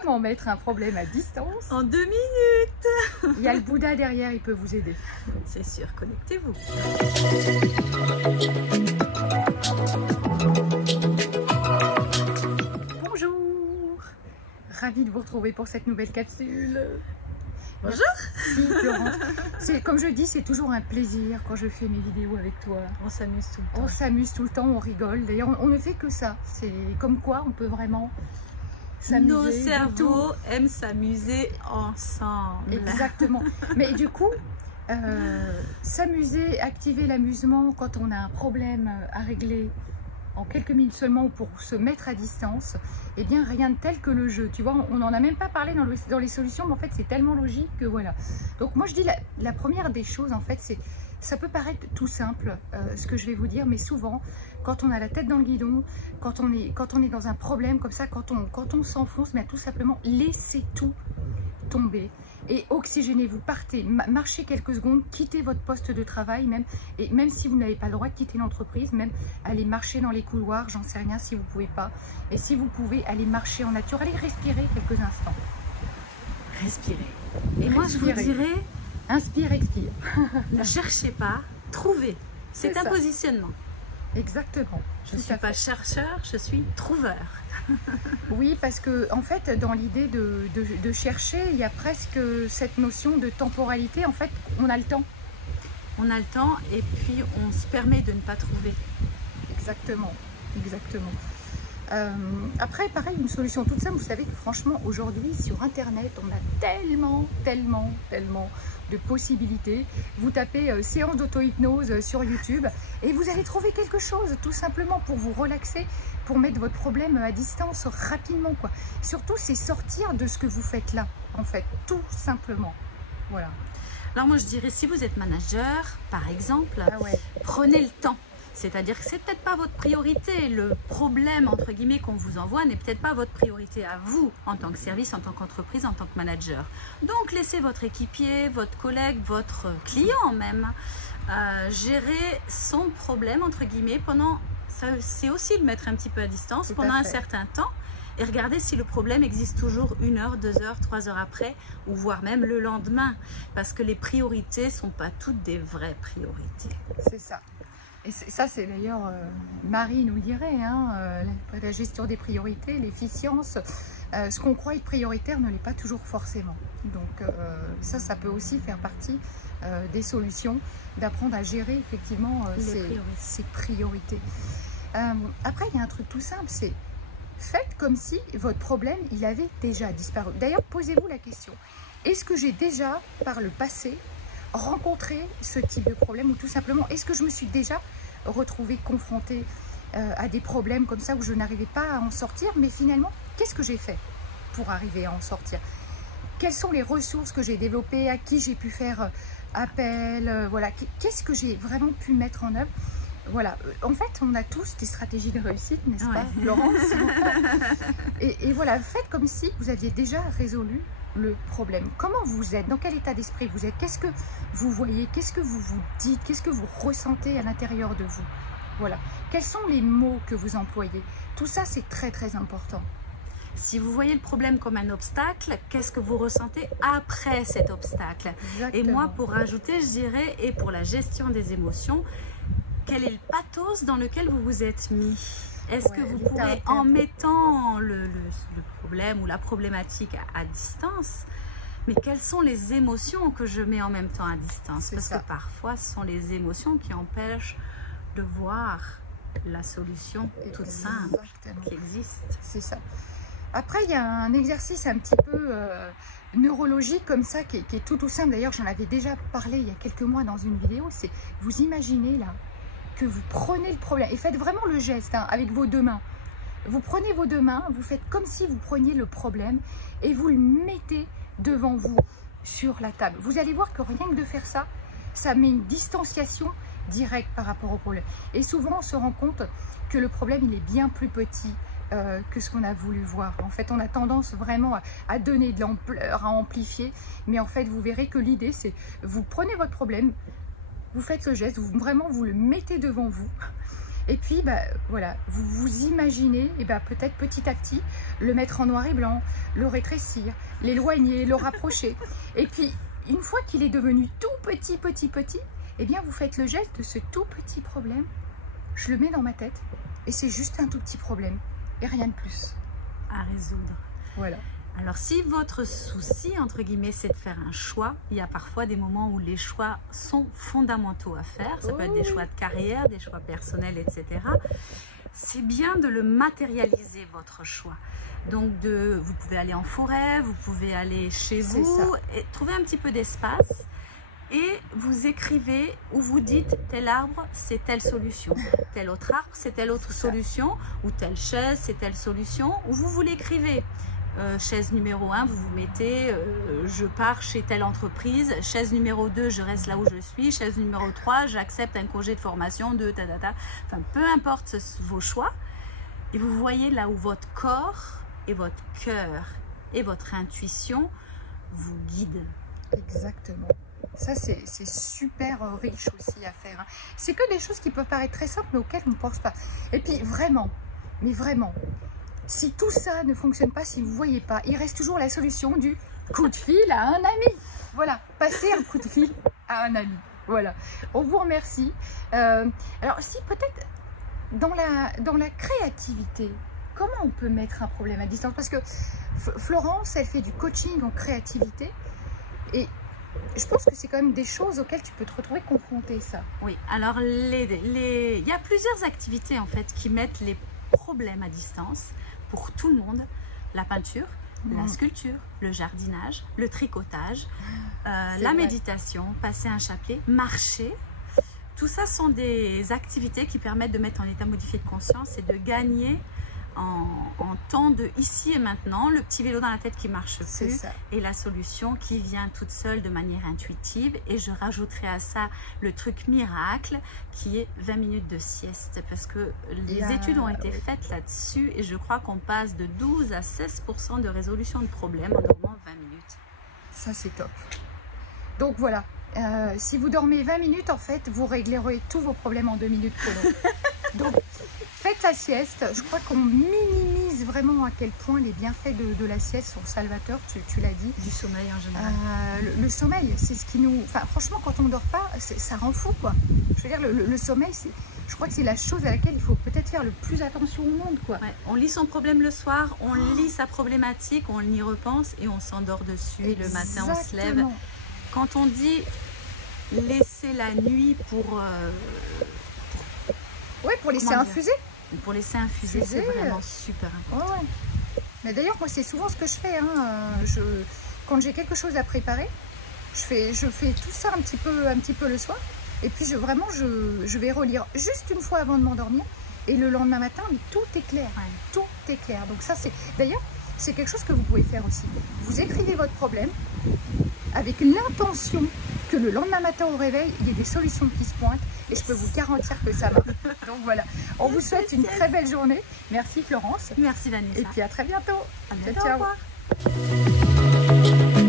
comment mettre un problème à distance en 2 minutes. Il y a le Bouddha derrière, il peut vous aider. C'est sûr, connectez-vous. Bonjour, ravie de vous retrouver pour cette nouvelle capsule. Bonjour. Merci Florence. Comme je dis, c'est toujours un plaisir quand je fais mes vidéos avec toi. On s'amuse tout le temps. On s'amuse tout le temps, on rigole. D'ailleurs, on ne fait que ça. C'est comme quoi on peut vraiment s'amuser. Nos cerveaux aiment s'amuser ensemble. Exactement. Mais du coup, s'amuser, activer l'amusement quand on a un problème à régler en quelques minutes seulement pour se mettre à distance, eh bien rien de tel que le jeu. Tu vois, on n'en a même pas parlé dans les solutions, mais en fait c'est tellement logique que voilà. Donc moi je dis la première des choses en fait, c'est, ça peut paraître tout simple ce que je vais vous dire, mais souvent quand on a la tête dans le guidon, quand on est dans un problème comme ça, quand on s'enfonce, mais tout simplement laissez tout tomber et oxygénez-vous, partez, marchez quelques secondes, quittez votre poste de travail même, et même si vous n'avez pas le droit de quitter l'entreprise, même allez marcher dans les couloirs, j'en sais rien si vous pouvez pas, et si vous pouvez, allez marcher en nature, allez respirer quelques instants. Respirez. Et moi je vous dirais, inspire, expire. Ne cherchez pas, trouvez. C'est un positionnement. Exactement. Je ne suis pas chercheur, je suis trouveur. Oui, parce que en fait, dans l'idée de chercher, il y a presque cette notion de temporalité. En fait, on a le temps. On a le temps et puis on se permet de ne pas trouver. Exactement, exactement. Après, pareil, une solution toute simple. Vous savez que franchement, aujourd'hui, sur Internet, on a tellement de possibilités. Vous tapez séance d'auto-hypnose sur YouTube et vous allez trouver quelque chose, tout simplement pour vous relaxer, pour mettre votre problème à distance rapidement, quoi. Surtout, c'est sortir de ce que vous faites là, en fait, tout simplement. Voilà. Alors moi, je dirais, si vous êtes manager, par exemple, prenez le temps. C'est-à-dire que c'est peut-être pas votre priorité. Le problème, entre guillemets, qu'on vous envoie n'est peut-être pas votre priorité à vous, en tant que service, en tant qu'entreprise, en tant que manager. Donc, laissez votre équipier, votre collègue, votre client même, gérer son problème, entre guillemets, pendant... C'est aussi le mettre un petit peu à distance pendant un certain temps et regarder si le problème existe toujours 1 heure, 2 heures, 3 heures après, ou voire même le lendemain. Parce que les priorités ne sont pas toutes des vraies priorités. C'est ça. Et ça, c'est d'ailleurs, Marie nous le dirait, hein, la gestion des priorités, l'efficience. Ce qu'on croit être prioritaire ne l'est pas toujours forcément. Donc ça peut aussi faire partie des solutions, d'apprendre à gérer effectivement ces priorités. Après, il y a un truc tout simple, c'est faites comme si votre problème, il avait déjà disparu. D'ailleurs, posez-vous la question, est-ce que j'ai déjà, par le passé, rencontré ce type de problème, ou tout simplement, est-ce que je me suis déjà retrouvée confrontée à des problèmes comme ça où je n'arrivais pas à en sortir, mais finalement, qu'est-ce que j'ai fait pour arriver à en sortir? Quelles sont les ressources que j'ai développées, à qui j'ai pu faire appel, voilà, qu'est-ce que j'ai vraiment pu mettre en œuvre? Voilà, en fait, on a tous des stratégies de réussite, n'est-ce pas, Florence? Et voilà, faites comme si vous aviez déjà résolu le problème. Comment vous êtes? Dans quel état d'esprit vous êtes? Qu'est-ce que vous voyez? Qu'est-ce que vous vous dites? Qu'est-ce que vous ressentez à l'intérieur de vous? Voilà. Quels sont les mots que vous employez? Tout ça, c'est très important. Si vous voyez le problème comme un obstacle, qu'est-ce que vous ressentez après cet obstacle? Exactement. Et moi, pour rajouter, je dirais, et pour la gestion des émotions, quel est le pathos dans lequel vous vous êtes mis? Est-ce que vous pourrez, en mettant le problème ou la problématique à distance, mais quelles sont les émotions que je mets en même temps à distance? Parce que parfois, ce sont les émotions qui empêchent de voir la solution toute simple qui existe. C'est ça. Après, il y a un exercice un petit peu neurologique comme ça, qui est tout simple. D'ailleurs, j'en avais déjà parlé il y a quelques mois dans une vidéo. C'est, vous imaginez là, que vous prenez le problème, et faites vraiment le geste avec vos 2 mains. Vous prenez vos 2 mains, vous faites comme si vous preniez le problème et vous le mettez devant vous sur la table. Vous allez voir que rien que de faire ça, ça met une distanciation directe par rapport au problème. Et souvent, on se rend compte que le problème, il est bien plus petit que ce qu'on a voulu voir. En fait, on a tendance vraiment à donner de l'ampleur, à amplifier, mais en fait, vous verrez que l'idée, c'est vous prenez votre problème, vous faites le geste, vous le mettez devant vous, et puis voilà, vous vous imaginez, et peut-être petit à petit, le mettre en noir et blanc, le rétrécir, l'éloigner, le rapprocher. Et puis, une fois qu'il est devenu tout petit, eh bien, vous faites le geste de ce tout petit problème. Je le mets dans ma tête et c'est juste un tout petit problème et rien de plus. À résoudre. Voilà. Alors, si votre souci, entre guillemets, c'est de faire un choix, il y a parfois des moments où les choix sont fondamentaux à faire. Ça peut être des choix de carrière, des choix personnels, etc. C'est bien de le matérialiser, votre choix. Donc, vous pouvez aller en forêt, vous pouvez aller chez vous, et trouver un petit peu d'espace. Et vous écrivez ou vous dites tel arbre c'est telle solution, tel autre arbre c'est telle autre solution, ou telle chaise c'est telle solution, ou vous l'écrivez. Chaise numéro 1, vous vous mettez je pars chez telle entreprise, chaise numéro 2, je reste là où je suis, chaise numéro 3, j'accepte un congé de formation de enfin peu importe vos choix. Et vous voyez là où votre corps et votre cœur et votre intuition vous guident. Exactement. Ça, c'est super riche aussi à faire. Hein. C'est que des choses qui peuvent paraître très simples, mais auxquelles on ne pense pas. Et puis, vraiment, mais vraiment, si tout ça ne fonctionne pas, si vous ne voyez pas, il reste toujours la solution du coup de fil à un ami. Voilà, passer un coup de fil à un ami. Voilà, on vous remercie. Alors, si peut-être dans la créativité, comment on peut mettre un problème à distance? Parce que Florence, elle fait du coaching en créativité et je pense que c'est quand même des choses auxquelles tu peux te retrouver confronté, ça. Oui, alors il y a plusieurs activités en fait qui mettent les problèmes à distance pour tout le monde. La peinture, la sculpture, le jardinage, le tricotage, la méditation, passer un chapelet, marcher. Tout ça sont des activités qui permettent de mettre en état modifié de conscience et de gagner en temps de ici et maintenant, le petit vélo dans la tête qui marche plus et la solution qui vient toute seule de manière intuitive. Et je rajouterai à ça le truc miracle qui est 20 minutes de sieste, parce que les études ont été faites là-dessus et je crois qu'on passe de 12 à 16% de résolution de problèmes en dormant 20 minutes. Ça, c'est top. Donc voilà, si vous dormez 20 minutes, en fait, vous réglerez tous vos problèmes en 2 minutes chrono. Donc, faites la sieste. Je crois qu'on minimise vraiment à quel point les bienfaits de la sieste sont salvateurs, tu l'as dit. Du sommeil en général. Le sommeil, c'est ce qui nous... Enfin, franchement, quand on ne dort pas, ça rend fou, quoi. Je veux dire, le sommeil, je crois que c'est la chose à laquelle il faut peut-être faire le plus attention au monde, quoi. Ouais, on lit son problème le soir, on lit sa problématique, on y repense et on s'endort dessus. Et le matin, on se lève. Quand on dit laisser la nuit pour laisser infuser. Pour laisser infuser, c'est vraiment super important. Ouais. Mais d'ailleurs, moi, c'est souvent ce que je fais. Hein. Quand j'ai quelque chose à préparer, je fais tout ça un petit peu le soir. Et puis, je vais relire juste une fois avant de m'endormir. Et le lendemain matin, mais tout est clair. Hein. Tout est clair. Donc ça, d'ailleurs, c'est quelque chose que vous pouvez faire aussi. Vous écrivez votre problème avec l'intention que le lendemain matin au réveil, il y ait des solutions qui se pointent et je peux vous garantir que ça marche. Donc voilà, on vous souhaite une très belle journée. Merci Florence. Merci Vanessa. Et puis à très bientôt. À bientôt. Ciao, ciao. Au revoir.